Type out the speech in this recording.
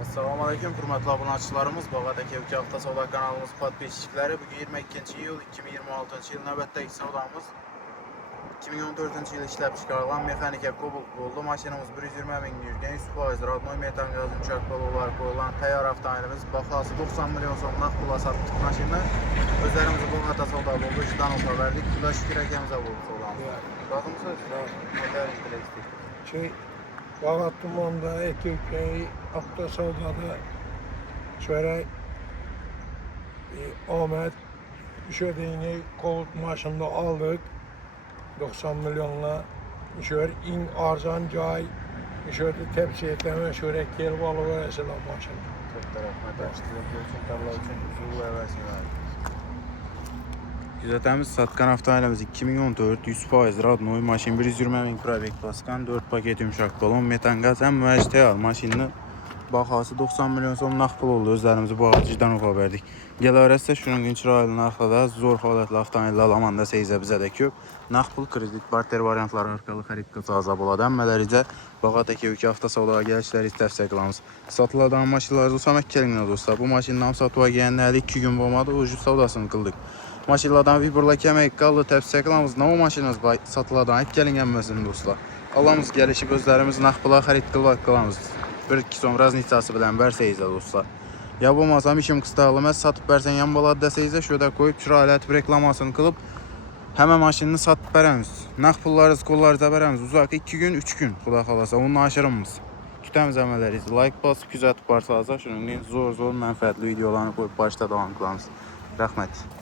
Assalamu alaikum hürmetli abunəçilərimiz. Bağadakı Evki Hafta Savda kanalımız podpисçiləri. Bugün 22 iyul 2026 yıl növbətdəki savdamız 2014 yıl işləb çıxarılan mexanika Kobalt oldu. Maşinimiz 120 min yürgen 100% radnoy metan qaz yumuşaq olarak qoyulan təyyar avtomobilimiz baxası 90 milyon son nağd pula satdıq maşını. Özlərimizi bu hafta savda oldu. İşdən opa verdik. Xuda şükür əkəmizə oldu savdamız. Baxımsız? Model iştirik. Bağatımanda Türkiye'yi hafta savdada şöyle Ahmet şöyle kolt maşında aldık 90 milyonla şöyle in arzan cay şöyle tepsi etleme şöyle kel balığı mesela maşın. Çok tarafına təşkil ediyorsun. Tablo için uzun versin abi. Güzətəmiz satqan avtomobilimiz 2014 100% radnoy maşın 120 min probek baskan 4 paket yumuşaq balon metan qaz həm müəccitə al maşını baxası 90 milyon son nağd pul oldu. Özlərimizi bu alıcıdan opa verdik. Gələrəsə şunun gün çırayılın arxada zor halətli avtomobil alamanda seyizə bizə də köp. Nağd pul kredit barter variantları arqalı xərid qısa azab oladı. Əmmələricə Bağatdakı Evki Hafta Savdağa gəlişləri istəfsə qılamız. Satıladan maşınları olsa Məkkəlinə dostlar. Bu maşının nam satığa gələnə 2 gün olmadı. Ucuz savdasını qıldıq. Maşınlardan viburla kəmək qallı təfsiyə qılamız. Nə o maşınız satıladan gəlin gəlməsin dostlar. Alamız gəlişib özlərimiz nağd pula xərid qılamız. Bir iki son raznicası bilən bərsəyizə dostlar. Ya bu masam işim qıstaqlı məs satıb bərsən yan baladı dəsəyizə şödə qoyub çırayələtib reklamasını qılıb həmə maşınını satıb bərəmiz. Nağd pullarız, qollarıza bərəmiz. Uzaq 2 gün, 3 gün xuda xalasa. Onun aşırımız. Kütəmiz əmələriz. Like basıb, güzətib barsalasa şunun zor mənfəətli videolarını qoyub başda davam qılamız. Rəhmət.